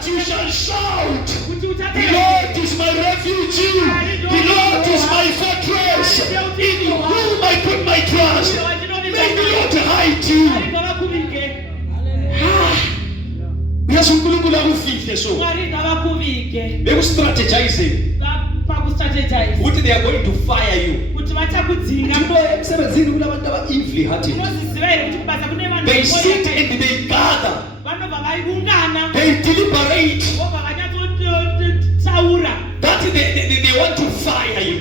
But you shall shout, the Lord is my refuge, the Lord is my fortress, in whom I put my trust. May the Lord hide you. Yes, uNkulunkulu akufihle so. They will strategizing. What they are going to fire you. They sit and they gather. They deliberate that they want to fire you.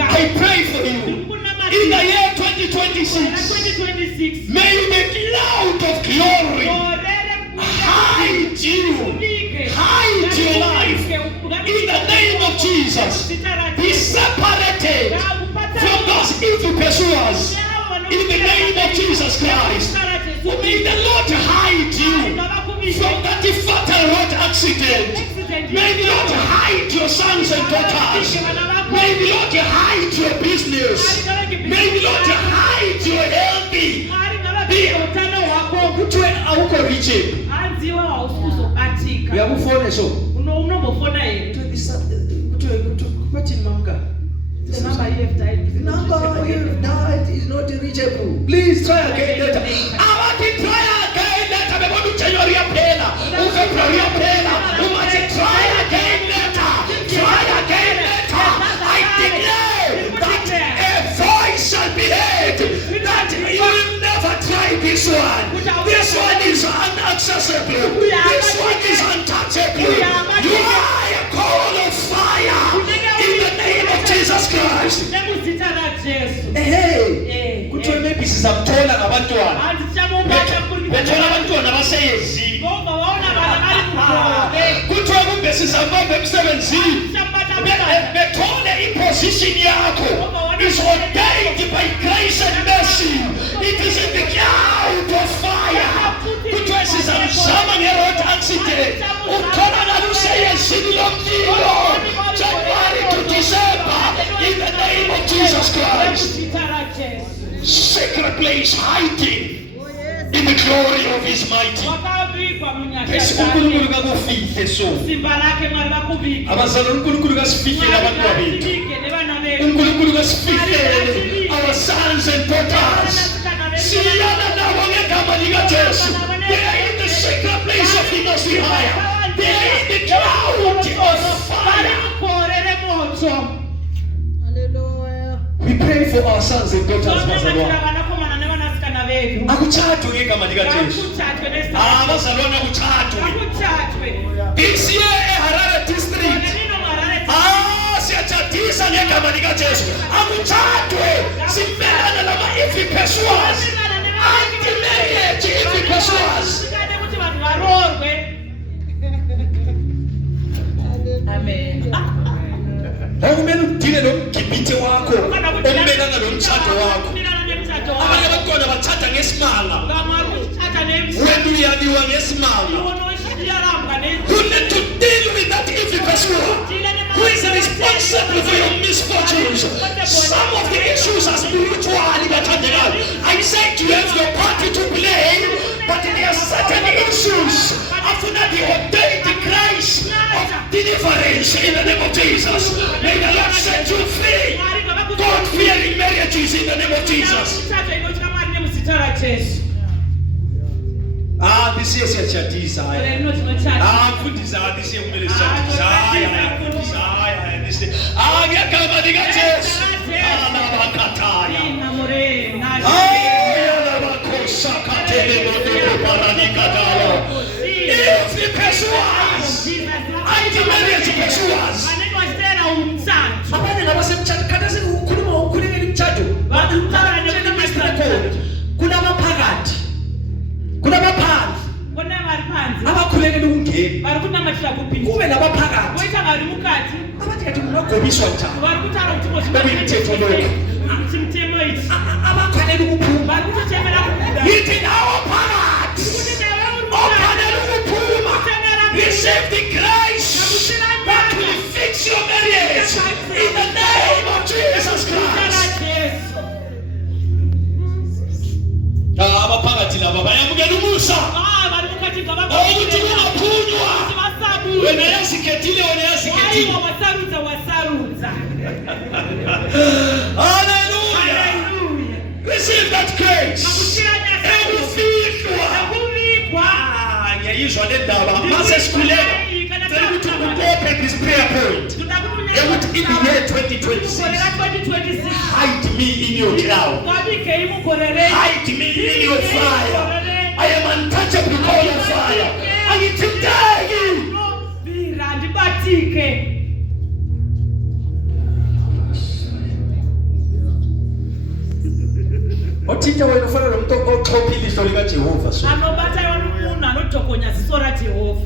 I pray for you. In the year 2026, may the cloud of glory hide you, hide your life. In the name of Jesus, be separated from those evil pursuers. In the name of Jesus Christ, may the Lord hide you from that fatal road accident. May the Lord hide your sons and daughters. May the Lord hide your business. May the Lord hide your healthy. We have a phone so. The number you have died is not reachable. Please try again later. I want to try again later. I want to tell you your pain. You must try again later. Try again later. I declare that a voice shall be heard that you will never try this one. This one is inaccessible. This one is untouchable. You are a coal of fire in the name of Jesus Christ. Hey, kuthiwe maybe sizamthola ngabantwana. Bethola abantwana baseyezini. Kuthiwe kumbe sizambamba emsebenzini. Bethole imposition yakho is ordained by grace and mercy. It is in the cloud of fire. Kuthiwe sizamzama nge-road accident. Utholakala useyezini lomlilo. January to December, in the name of Jesus Christ. Secret place hiding in the glory of His mighty. uNkulunkulu kakufihle so. Abazali uNkulunkulu kasifihle abantwana bethu. uNkulunkulu kasifihle our sons and daughters. Siyana nabo ngegama lika Jesu. They are in the secret place of the Most High. They are in the cloud of fire. Hallelujah. We pray for our sons and daughters, akuchatwe ngegama lika Jesu. Abazalwana akuchatwe. This year eHarare district. Siyachatisa ngegama lika Jesu. Akuchatwe. Simelana lama evil pursuers. Anti-marriage evil pursuers. Amen. Akumele udile nomgibhithe wakho, ombelana nomthatho wakho. Abanye abantwana bathatha ngesimanga. Wena uyaliwa ngesimanga. You need to deal with that evil person who is responsible for your misfortunes. Some of the issues are spiritual. I said you have your party to play, but there are certain issues after the ordained grace of deliverance in the name of Jesus. May the Lord set you free. God-fearing marriages in the name of Jesus. This is a desire. Good desire. This is a desire. Anti-marriage pursuers. Kuna maphakathi. Kuna maphansi. Abakhulekela ukungena. Kube nabaphakathi. Abathi ngagobiswa njani. Bekuyimthetho lokho. Abakhalela ukuphuma. Yithi nawo phakathi. Okhalela ukuphuma. Receive the grace that will fix your marriage in the name of Jesus Christ. Abaphakathi laba bayamukela umusa. Ukuthi ungaphunywa Wena yasiketile wena yasiketile. Waiwa wasarudza wasarudza. Hallelujah. Receive that grace. Yayizwa lendaba mase sikhuleka. Tell me to open this prayer point. In the year 2026. Hide me in your cloud. Hide me in your fire. I am untouchable because of fire. I need to die. Otitha wena ufana nomuntu oxhophile ihlolo likaJehova so. Anobata yona umuntu anotokonya ziso la Jehova.